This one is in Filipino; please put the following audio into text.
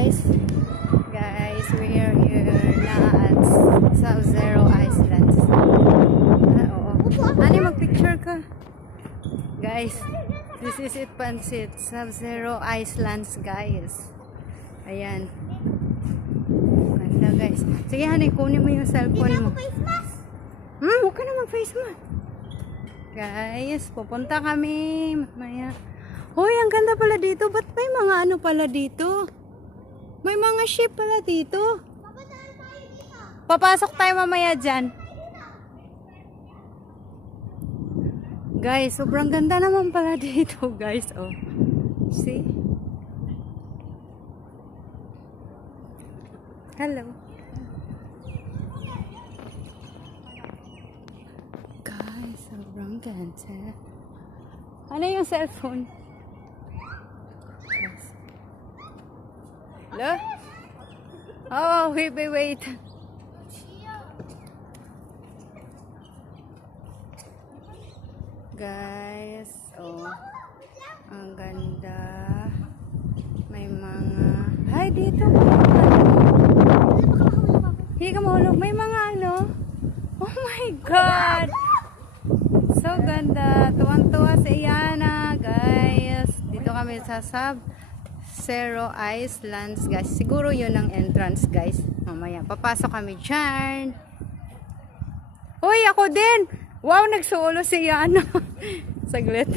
Guys, we are here na at Sub-Zero Islands. Oo. Ano, mag-picture ka? Guys, this is it, Pansit. Sub-Zero Islands, guys. Ayan. Ganda, guys. Sige, honey, kunin mo yung cellphone mo. Huwag ka na mag-face mask. Guys, pupunta kami mamaya. Hoy, ang ganda pala dito. Ba't may mga ano pala dito? May mga ship pala dito. Papasok tayo mamaya dyan. Guys, sobrang ganda naman pala dito, guys. Oh. See? Hello. Guys, sobrang ganda. Ano yung cellphone? Hello? Oh, wait. Guys, oh. Ang ganda. May mga... Ay, dito. Hindi ka mahulog. May mga ano. Oh my God! So ganda. Tuwang-tuwa si Iana, guys. Dito kami sa Sub-Zero Islands, guys. Siguro yun ang entrance, guys. Mamaya, papasok kami dyan. Uy, ako din! Wow, nagsolo si Iana. Saglit.